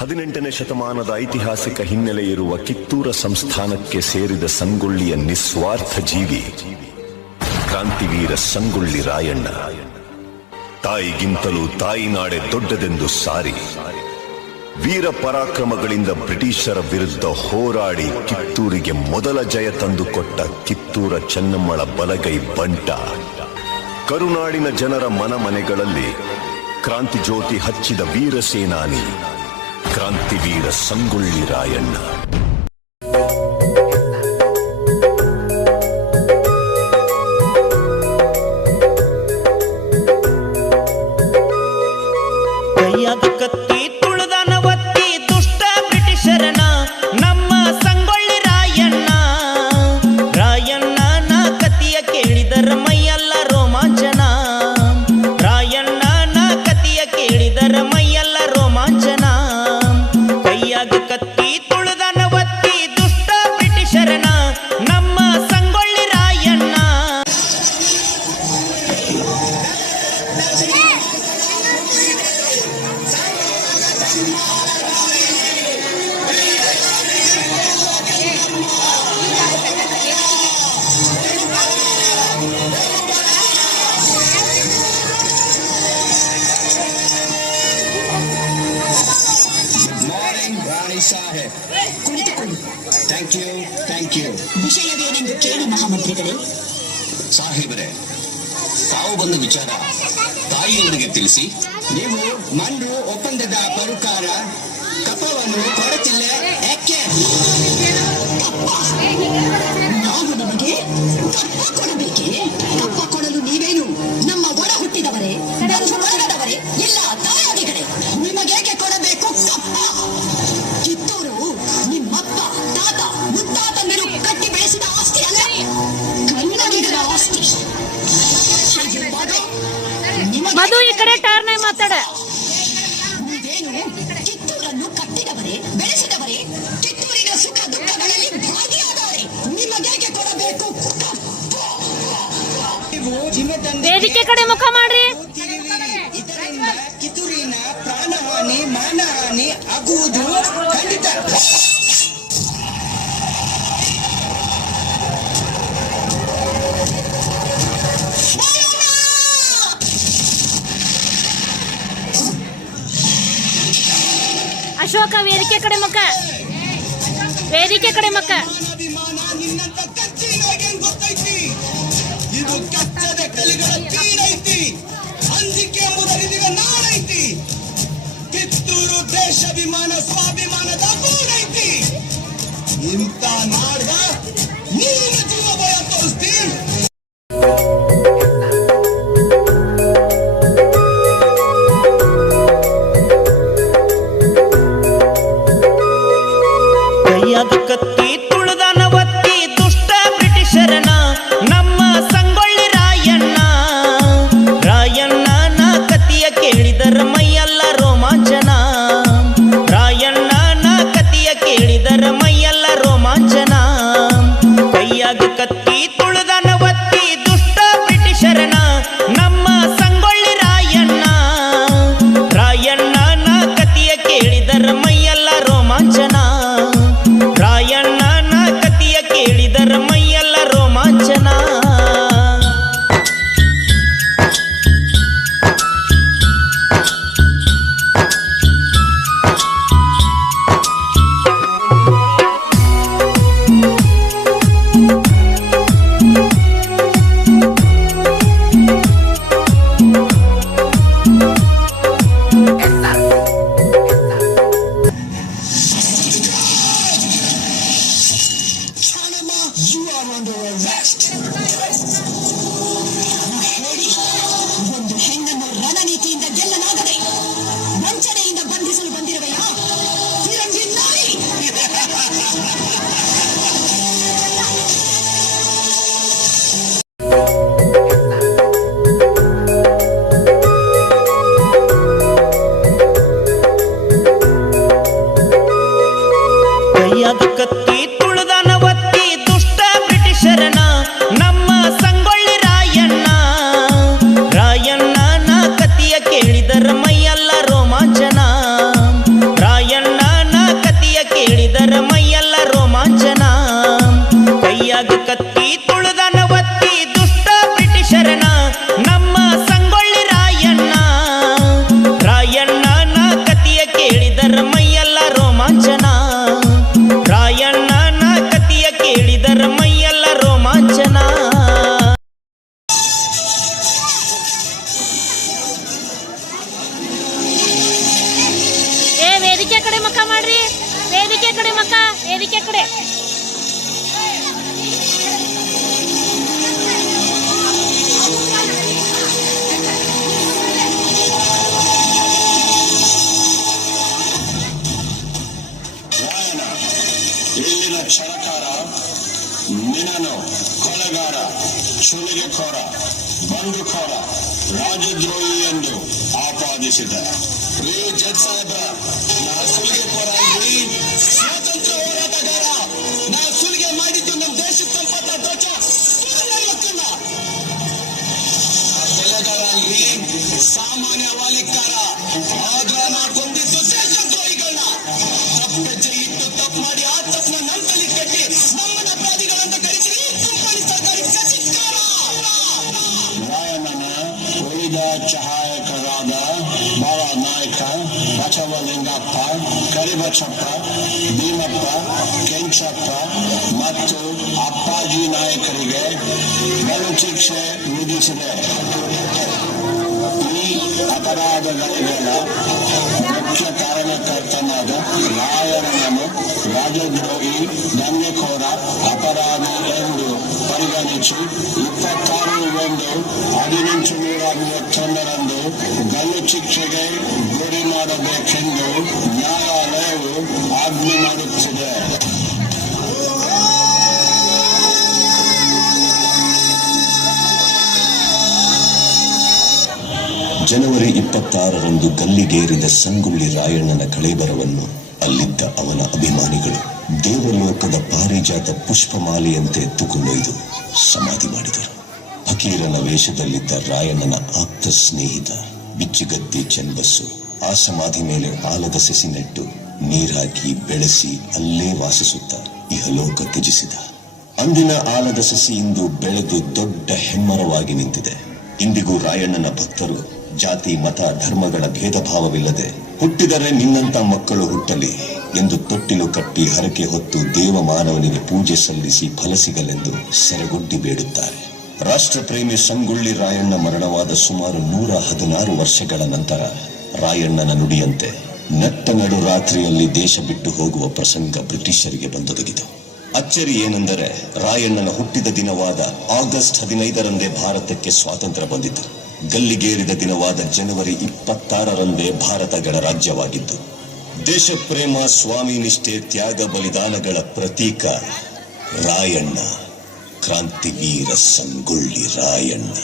18ನೇ ಶತಮಾನದ ಐತಿಹಾಸಿಕ ಹಿನ್ನೆಲೆ ಇರುವ ಕಿತ್ತೂರ ಸಂಸ್ಥಾನಕ್ಕೆ ಸೇರಿದ ಸಂಗೊಳ್ಳಿಯ ನಿಸ್ವಾರ್ಥ ಜೀವಿ ಕ್ರಾಂತಿವೀರ ಸಂಗೊಳ್ಳಿ ರಾಯಣ್ಣ. ತಾಯಿಗಿಂತಲೂ ತಾಯಿನಾಡೆ ದೊಡ್ಡದೆಂದು ಸಾರಿ ವೀರ ಪರಾಕ್ರಮಗಳಿಂದ ಬ್ರಿಟಿಷರ ವಿರುದ್ಧ ಹೋರಾಡಿ ಕಿತ್ತೂರಿಗೆ ಮೊದಲ ಜಯ ತಂದುಕೊಟ್ಟ ಕಿತ್ತೂರ ಚೆನ್ನಮ್ಮಳ ಬಲಗೈ ಬಂಟ. ಕರುನಾಡಿನ ಜನರ ಮನಮನೆಗಳಲ್ಲಿ ಕ್ರಾಂತಿ ಜ್ಯೋತಿ ಹಚ್ಚಿದ ವೀರ ಸೇನಾನಿ ಕ್ರಾಂತಿವೀರ ಸಂಗೊಳ್ಳಿ ರಾಯಣ್ಣ. ಕೈಯಾಗ ಕತ್ತಿ ತುಳಿದಾನ ಒತ್ತಿ ದುಷ್ಟ ಬ್ರಿಟಿಷರನ ನಮ್ಮ ಸಂಗೊಳ್ಳಿ ರಾಯಣ್ಣ. ರಾಯಣ್ಣನ ಕತಿಯ ಕೇಳಿದರ ಮೈಯೆಲ್ಲ ರೋಮಾಂಚನ. ರಾಯಣ್ಣನ ಕತಿಯ ಕೇಳಿದರ ಮೈಯೆಲ್ಲ ರೋಮಾಂಚನ. ಕೈಯಾಗ ಕತ್ತಿ ತುಳಿದಾನ ಒತ್ತಿ ದುಷ್ಟ ಬ್ರಿಟಿಷರನ ನಮ್ಮ ಸಂಗೊಳ್ಳಿ ರಾಯಣ್ಣ. ಸಾಹೇಬ್ ಕುಳಿತುಕೊಳ್ಳಿ. Thank you. ವಿಷಯವೇನೆಂದು ಕೇಳಿ ಮಹಾಮಂತ್ರಿಗಳೇ. ಸಾಹೇಬರೇ, ತಾವು ಬಂದ ವಿಚಾರ ತಾಯಿಯವರಿಗೆ ತಿಳಿಸಿ. ನೀವು ಮಂಡು ಒಪ್ಪಂದದ ಪ್ರಕಾರ ಕಪ್ಪವನ್ನು ಕೊಡುತ್ತಿಲ್ಲ. ಯಾಕೆ? ನಾವು ನಿಮಗೆ ಕಪ್ಪ ಕೊಡಬೇಕೆ? ಕಪ್ಪ ಕೊಡಲು ನೀವೇನು ನಮ್ಮ ಒಡ ಹುಟ್ಟಿದವರೇ, ಬಂಧು ಬಳಗದವರೇ, ಇಲ್ಲ ತಾಯಾದಿಗಳೇ? ನಿಮಗೇಕೆ ಕೊಡಬೇಕು ಕಪ್ಪ? ಕಿತ್ತೂರು ನಿಮ್ಮಪ್ಪ ತಾತ ಮುತ್ತಾತಂದಿರು ಕಟ್ಟಿ ಬೆಳೆಸಿದ ಆಸ್ತಿ ಅಲ್ಲ, ಕನ್ನಡಿಗರ ಆಸ್ತಿ. ಮಧು ಈ ಕಡೆ ಟಾರ್ನೆ ಮಾತಾಡ. ನೀವೇನು ಕಿತ್ತೂರನ್ನು ಕಟ್ಟಿದವರೇ, ಬೆಳೆಸಿದವರೇ, ಕಿತ್ತೂರಿನ ಸುಖ ದುಃಖಗಳಲ್ಲಿ ಭಾಗಿಯಾದವರೇ. ನಿಮಗೇಕೆ ಕೊಡಬೇಕು ಕಪ್ಪ? ವೇದಿಕೆ ಕಡೆ ಮುಖ ಮಾಡ್ರಿ. ಇದರಿಂದ ಕಿತ್ತೂರಿನ ಪ್ರಾಣಹಾನಿ ಮಾನಹಾನಿ ಆಗುವುದು ಖಂಡಿತ. ಅಶೋಕ ವೇದಿಕೆ ಕಡೆ ಮುಖ. ವೇದಿಕೆ ಕಡೆ ಮುಖ. ಅಭಿಮಾನ ನಿನ್ನಂತ ಕಚ್ಚಿನವರಿಗೆ ಗೊತ್ತೈತಿ. ಇದು ಕಚ್ಚದ ಕಲಿಗಳ ತೀರೈತಿ. ಅಂಜಿಕೆ ಎಂಬುದರಿದಿವ ನಾಡೈತಿ. ಕಿತ್ತೂರು ದೇಶಾಭಿಮಾನ ಸ್ವಾಭಿಮಾನದ ಗೂಡೈತಿ. ಇಂಥ ನಾಡ್ಗ ನೀನು ಜೀವ ಭಯ ತೋರಿಸ್ತಿ. ಕೈಯಾಗ ಕತ್ತಿ ತುಳಿದಾನ ಒತ್ತಿ ದುಷ್ಟ ಬ್ರಿಟಿಷರನ ನಮ್ಮ ಸಂಗೊಳ್ಳಿ ರಾಯಣ್ಣ. ರಾಯಣ್ಣನ ಕತಿಯ ಕೇಳಿದರ ಮೈಯೆಲ್ಲ ರೋಮಾಂಚನ. ರಾಯಣ್ಣನ ಕತಿಯ ಕೇಳಿದರ ಮೈಯೆಲ್ಲ ರೋಮಾಂಚನ. ಕೈಯಾಗ ಕತ್ತಿ ತುಳಿದಾನ ಒತ್ತಿ ದುಷ್ಟ ಬ್ರಿಟಿಷರನ ನಮ್ಮ ಸಂಗೊಳ್ಳಿ ರಾಯಣ್ಣ. ರಾಯಣ್ಣನ ಕತಿಯ ಕೇಳಿದರ ಮೈಯೆಲ್ಲ ರೋಮಾಂಚನ. ರಾಯಣ್ಣನ ಕತಿಯ ಕೇಳಿದರ ಮೈಯೆಲ್ಲ ರೋಮಾಂಚನ. You are under arrest. ಹೇಳಿ, ಒಂದು ಹೆಣ್ಣನ್ನು ರಣನೀತಿಯಿಂದ ಗೆಲ್ಲಲಾಗದೆ ವಂಚನೆಯಿಂದ ಬಂಧಿಸಲು ಬಂದಿರುವೆಯಾ? ಫಿರಂಗಿ ನಾಯಿ! ಕೈಯಾಗ ಕತ್ತಿ ತುಳಿದಾನ ಒತ್ತಿ ದುಷ್ಟ ಬ್ರಿಟಿಷರನ ನಮ್ಮ ಸಂಗೊಳ್ಳಿ ರಾಯಣ್ಣ. ರಾಯಣ್ಣನ ಕತಿಯ ಕೇಳಿದರ ಮೈಯೆಲ್ಲ ರೋಮಾಂಚನ. ರಾಯಣ್ಣ ಮಕ್ಕ ವೇದಿಕೆ ಕಡೆ. ರಾಯಣ ಇಲ್ಲಿನ ಛಲಕಾರ ನಿನ್ನನು ಕೊಲೆಗಾರ, ಸುಲಿಗೆಖೋರ, ಬಂಡುಖೋರ, ರಾಜದ್ರೋಹಿ ಎಂದು ಆಪಾದಿಸಿದ. ಜಡ್ ಸಾಹೇಬ್ರ, ನಾ ಸುಲಿಗೆಖೋರ ಅಲ್ರಿ, ಸ್ವಾತಂತ್ರ್ಯ ಹೋರಾಟಗಾರ. ನಾ ಸುಲಿಗೆ ಮಾಡಿದ್ದು ನಮ್ಮ ದೇಶದ ಸಂಪತ್ತ ಧ್ವಜ ಮಕ್ಕಳ. ಕೊಲೆಗಾರ ಅಲ್ರಿ, ಸಾಮಾನ್ಯ ವಾಲಿಕಾರ. ಆದ್ರ ನಾ ಕೊಂದಿದ್ದು ದೇಶದ್ರೋಹಿಗಳನ್ನ. ತಪ್ಪೆಜ್ಜೆ ಇಟ್ಟು ತಪ್ಪು ಮಾಡಿ ಆ ತಪ್ಪನ್ನ ನಮ್ಮ ತಲೆ ಕಟ್ಟಿ ನಮ್ಮನ್ನ ಅಪರಾಧಿಗಳಂತ ಕರೀತೀರಿ. ಕುಂಪಣಿ ಸರ್ಕಾರಿ ಚಚಿತ್ಕಾರ. ರಾಯಣ್ಣನ ಉಳಿದ ಸಹಾಯಕರಾದ ಬಾಳ ನಾಯಕ, ಬಸವಲಿಂಗಪ್ಪ, ಕರಿಬಸಪ್ಪ, ಭೀಮಪ್ಪ, ಕೆಂಚಪ್ಪ ಮತ್ತು ಅಪ್ಪಾಜಿ ನಾಯಕರಿಗೆ ಗಲ್ಲು ಶಿಕ್ಷೆ ವಿಧಿಸಿದೆ. ಈ ಅಪರಾಧಗಳಿಗೆಲ್ಲ ಮುಖ್ಯ ಕಾರಣಕರ್ತನಾದ ರಾಯಣ್ಣನನ್ನು ರಾಜದ್ರೋಹಿ, ದಂಗೆಖೋರ, ಅಪರಾಧಿ ಎಂದು ಪರಿಗಣಿಸಿ 26/1/1831 ಗಲ್ಲು ಶಿಕ್ಷೆಗೆ ಗುರಿ ಮಾಡಬೇಕೆಂದು ನ್ಯಾಯಾಲಯವು ಆಜ್ಞೆ ಮಾಡುತ್ತಿದೆ. ಜನವರಿ 26ರಂದು ಗಲ್ಲಿಗೇರಿದ ಸಂಗೊಳ್ಳಿ ರಾಯಣ್ಣನ ಕಳೇಬರವನ್ನು ಅಲ್ಲಿದ್ದ ಅವನ ಅಭಿಮಾನಿಗಳು ದೇವಲೋಕದ ಪಾರಿಜಾತ ಪುಷ್ಪಮಾಲೆಯಂತೆ ಎತ್ತುಕೊಂಡೊಯ್ದು ಸಮಾಧಿ ಮಾಡಿದರು. ಫಕೀರನ ವೇಷದಲ್ಲಿದ್ದ ರಾಯಣ್ಣನ ಆಪ್ತ ಸ್ನೇಹಿತ ಬಿಚ್ಚಿಗತ್ತಿ ಚೆನ್ಬಸ್ಸು ಆ ಸಮಾಧಿ ಮೇಲೆ ಆಲದ ಸಸಿ ನೆಟ್ಟು ನೀರಾಕಿ ಬೆಳೆಸಿ ಅಲ್ಲೇ ವಾಸಿಸುತ್ತ ಇಹಲೋಕ ತ್ಯಜಿಸಿದ. ಅಂದಿನ ಆಲದ ಸಸಿ ಇಂದು ಬೆಳೆದು ದೊಡ್ಡ ಹೆಮ್ಮರವಾಗಿ ನಿಂತಿದೆ. ಇಂದಿಗೂ ರಾಯಣ್ಣನ ಭಕ್ತರು ಜಾತಿ, ಮತ, ಧರ್ಮಗಳ ಭೇದ ಭಾವವಿಲ್ಲದೆ ಹುಟ್ಟಿದರೆ ನಿನ್ನಂತ ಮಕ್ಕಳು ಹುಟ್ಟಲಿ ಎಂದು ತೊಟ್ಟಿಲು ಕಟ್ಟಿ ಹರಕೆ ಹೊತ್ತು ದೇವ ಮಾನವನಿಗೆ ಪೂಜೆ ಸಲ್ಲಿಸಿ ಫಲ ಸಿಗಲೆಂದು ಸೆರಗೊಡ್ಡಿ ಬೇಡುತ್ತಾರೆ. ರಾಷ್ಟ್ರಪ್ರೇಮಿ ಸಂಗೊಳ್ಳಿ ರಾಯಣ್ಣ ಮರಣವಾದ ಸುಮಾರು 116 ವರ್ಷಗಳ ನಂತರ ರಾಯಣ್ಣನ ನುಡಿಯಂತೆ ನಟ್ಟ ನಡು ರಾತ್ರಿಯಲ್ಲಿ ದೇಶ ಬಿಟ್ಟು ಹೋಗುವ ಪ್ರಸಂಗ ಬ್ರಿಟಿಷರಿಗೆ ಬಂದೊದಗಿತು. ಅಚ್ಚರಿ ಏನೆಂದರೆ ರಾಯಣ್ಣನ ಹುಟ್ಟಿದ ದಿನವಾದ ಆಗಸ್ಟ್ 15ರಂದೇ ಭಾರತಕ್ಕೆ ಸ್ವಾತಂತ್ರ್ಯ ಬಂದಿತು. ಗಲ್ಲಿಗೇರಿದ ದಿನವಾದ ಜನವರಿ 26ರಂದೇ ಭಾರತ ಗಣರಾಜ್ಯವಾಗಿದ್ದು. ದೇಶ ಪ್ರೇಮ, ಸ್ವಾಮಿ ನಿಷ್ಠೆ, ತ್ಯಾಗ ಬಲಿದಾನಗಳ ಪ್ರತೀಕ ರಾಯಣ್ಣ, ಕ್ರಾಂತಿವೀರ ಸಂಗೊಳ್ಳಿ ರಾಯಣ್ಣ.